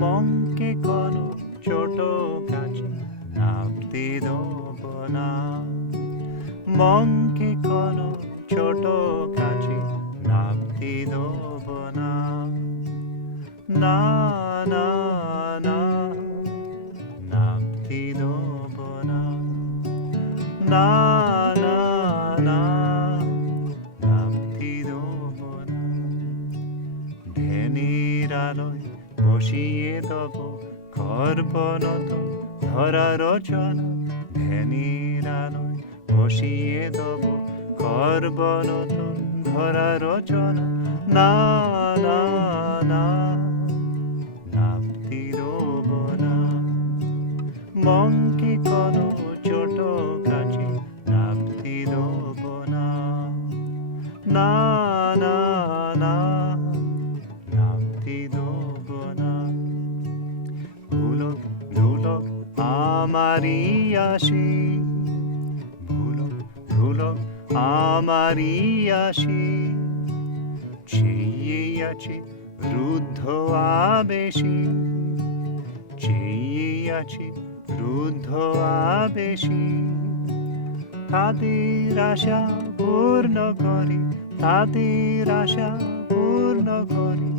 Manke kono choto kachi napti dobo na. Manke kono choto kachi napti dobo na. Na na na napti dobo na. Na na na napti dobo na. ঢেনির আলোয় বসিয়ে দেব করবনতন ধরা রচনা। ঢেনির আলোয় বসিয়ে দেব করবনতন ধরা রচনা। না না না নাপতি দেব না। মঙ্কি কোনো ছোট কাছে নাপতি দেব না। না না না নাপতি দেব না। ভুলক ধুলক আমারি আসি, ভুলক ধুলক আমারি আসি। চেয়ে আছে রুদ্ধ আবেশি, চেয়ে আছে রুদ্ধ আবেশি। তাদের আশা পূর্ণ করি, তাদের আশা পূর্ণ করি।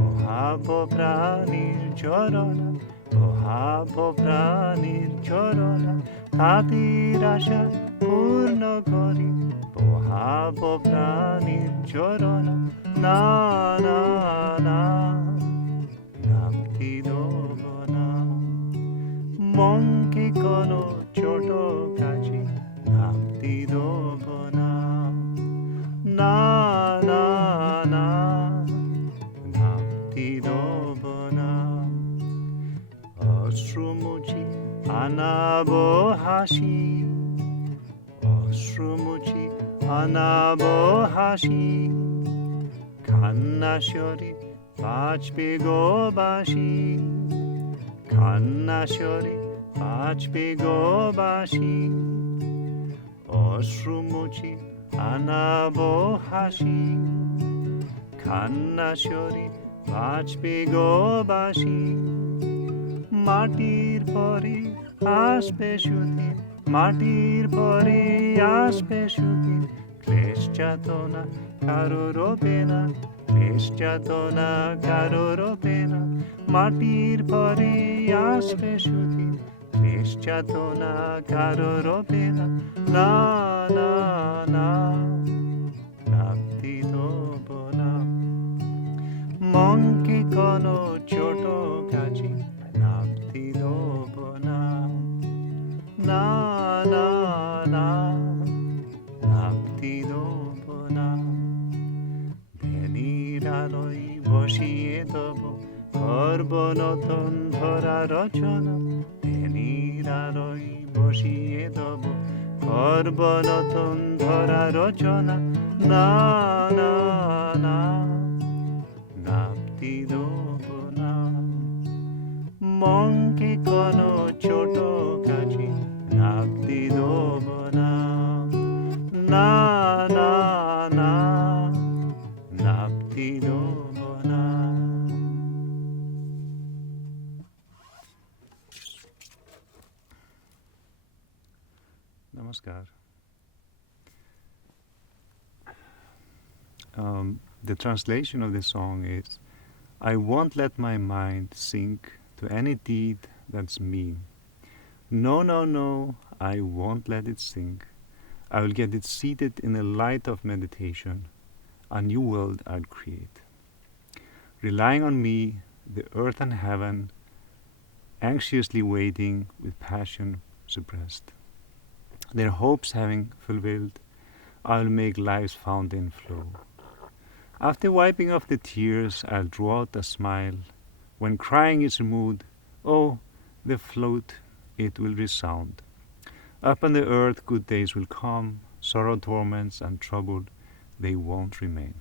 ওহাব প্রাণীর চরণা, ওহাব প্রাণীর চরণা। তাদের আশা পূর্ণ করি, ওহাব প্রাণীর চরণা। না না না নাপতি দেব না। মঙ্কি কোনো ছোট কাছে নাপতি দেব না। না না না নাপতি দেব না। অশ্রু মুছি আনাব হাসি, অশ্রু মুছি আনাব হাসি। কান্না সরে বাঁচবে গো বাঁশি, কান্না সরে বাঁচবে গো বাঁশি। অশ্রু মুছি আনাব হাসি, কান্না সরে বাঁচবে গো বাঁশি। মাটির পরে আসবে সুদিন, মাটির পরে আসবে সুদিন। ক্লেশ যাতনা কারো রবে না, ক্লেশ যাতনা কারো রবে না। মাটির পরে আসবে সুদিন, ক্লেশ যাতনা কারো রবে না। না না না নাপতি দেব না। মঙ্কি কোনো ছোট কাছে নাপতি দেব না। না না না নাপতি দেব না। ধ্যানীর আলোয় বসিয়ে দেব করবনতন ধরা রচনা। ধ্যানীর আলোয় বসিয়ে দেব করবনতন ধরা রচনা। না না না নাপতি দেব না। মঙ্কি কোনো ছোট কাছে নাপতি দেব না। না না না নাপতি দেব না। Namaskar. The translation of this song is, I won't let my mind sink to any deed that's mean. No, no, no, I won't let it sink. I will get it seated in the light of meditation. A new world I'll create. Relying on me, the earth and heaven, anxiously waiting with passion suppressed. Their hopes having fulfilled, I'll make life's fountain flow. After wiping off the tears, I'll draw out a smile. When crying is removed, oh, the float, it will resound. Up on the earth good days will come, sorrow, torments, and trouble, they won't remain.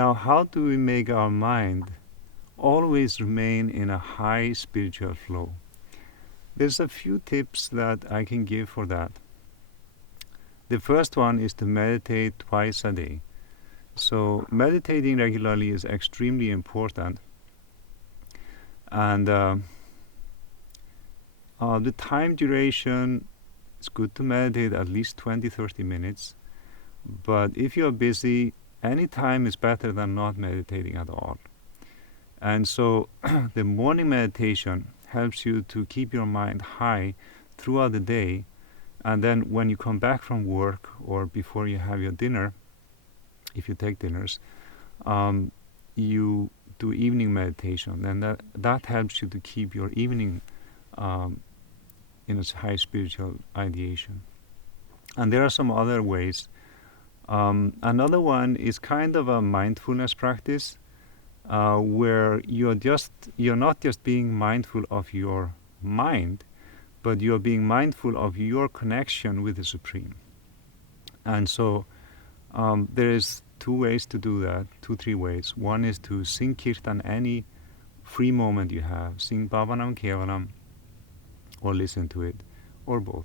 Now, how do we make our mind always remain in a high spiritual flow? There's a few tips that I can give for that. The first one is to meditate twice a day. So meditating regularly is extremely important, and the time duration, it's good to meditate at least 20-30 minutes, but if you're busy, any time is better than not meditating at all. And so the morning meditation helps you to keep your mind high throughout the day, and then when you come back from work or before you have your dinner, if you take dinners, you do evening meditation, and that helps you to keep your evening in a high spiritual ideation. And there are some other ways. Another one is kind of a mindfulness practice, where you're not just being mindful of your mind, but you're being mindful of your connection with the Supreme. And so there is two ways to do that, 2-3 ways. One is to sing Kiirtana any free moment you have, sing Bhavanam Kevalam, or listen to it, or both.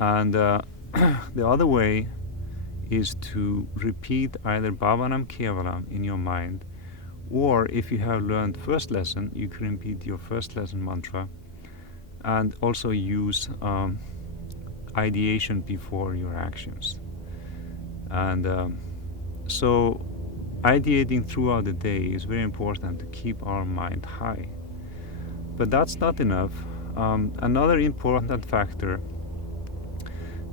And the other way is to repeat either Bhavanam Kevalam in your mind, or if you have learned first lesson, you can repeat your first lesson mantra, and also use ideation before your actions. And so ideating throughout the day is very important to keep our mind high. But that's not enough. Another important factor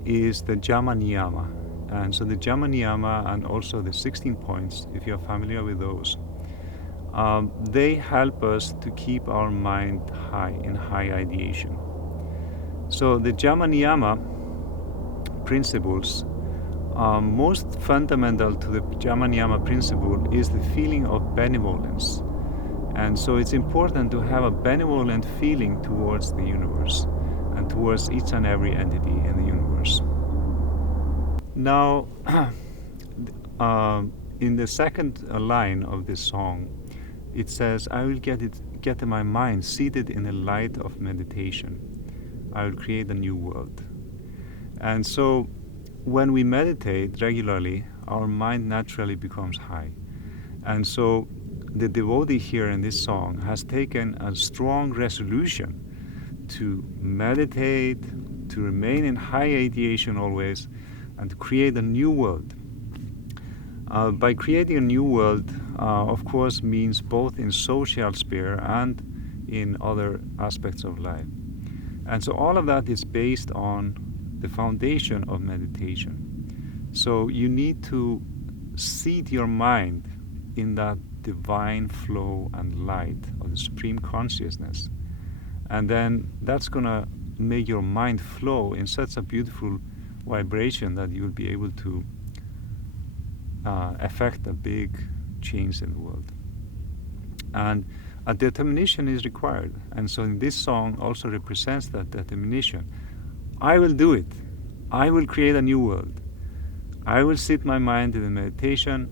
is the Jama Niyama. And so the Jama Niyama and also the 16 points, if you're familiar with those, they help us to keep our mind high, in high ideation. So the Jama Niyama principles, most fundamental to the Jama Niyama principle is the feeling of benevolence. And so it's important to have a benevolent feeling towards the universe and towards each and every entity in the universe. Now, in the second line of this song, it says, I will get my mind seated in the light of meditation. I will create a new world. And so when we meditate regularly, our mind naturally becomes high. And so the devotee here in this song has taken a strong resolution to meditate, to remain in high ideation always, and to create a new world. By creating a new world, of course, means both in social sphere and in other aspects of life. And so all of that is based on the foundation of meditation. So you need to seat your mind in that divine flow and light of the Supreme Consciousness. And then that's going to make your mind flow in such a beautiful vibration that you'll be able to affect a big change in the world. And a determination is required. And so in this song also represents that determination. I will do it. I will create a new world. I will sit my mind in the meditation.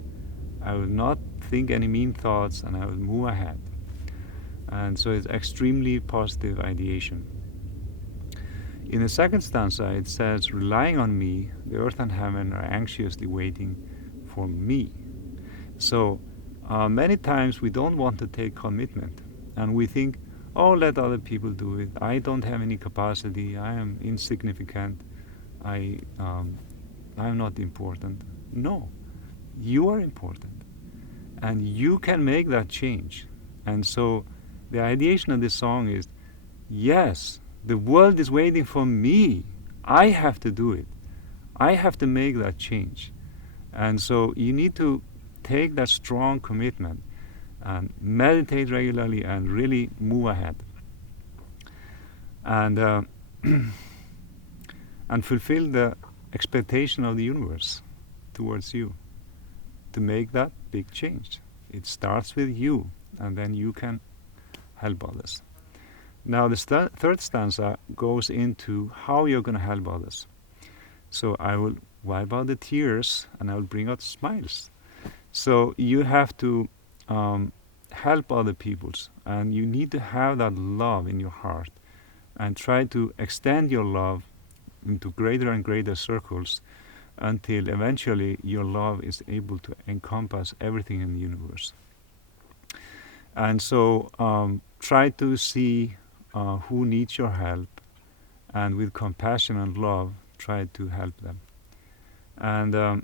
I will not think any mean thoughts, and I will move ahead. And so it's extremely positive ideation. In the second stanza, it says, relying on me, the earth and heaven are anxiously waiting for me. So many times we don't want to take commitment, and we think, oh, let other people do it. I don't have any capacity. I am insignificant. I'm not important. No, you are important, and you can make that change. And so the ideation of this song is, yes, the world is waiting for me. I have to do it. I have to make that change. And so you need to take that strong commitment and meditate regularly and really move ahead. And and fulfill the expectation of the universe towards you to make that big change. It starts with you, and then you can help others. Now the third stanza goes into how you're going to help others. So I will wipe out the tears and I will bring out smiles. So you have to help other people, and you need to have that love in your heart and try to extend your love into greater and greater circles until eventually your love is able to encompass everything in the universe. And so try to see who needs your help, and with compassion and love, try to help them. And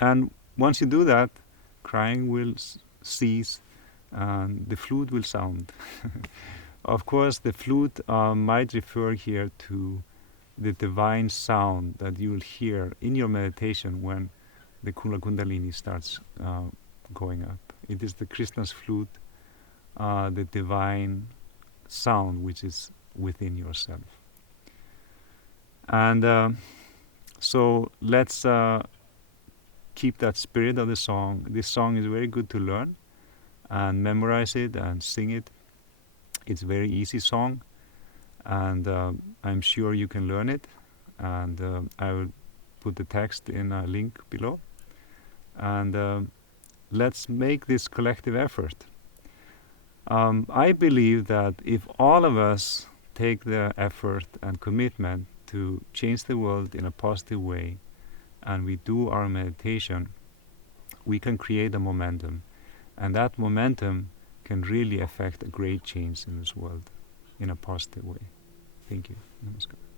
and once you do that, crying will cease, and the flute will sound. Of course, the flute might refer here to the divine sound that you will hear in your meditation when the Kundalini starts going up. It is the Krishna's flute, the divine sound which is within yourself. And so let's keep that spirit of the song. This song is very good to learn and memorize it and sing it. It's a very easy song, and I'm sure you can learn it. And I will put the text in a link below. And let's make this collective effort. I believe that if all of us take the effort and commitment to change the world in a positive way, and we do our meditation, we can create a momentum. And that momentum can really affect a great change in this world in a positive way. Thank you. Namaskar.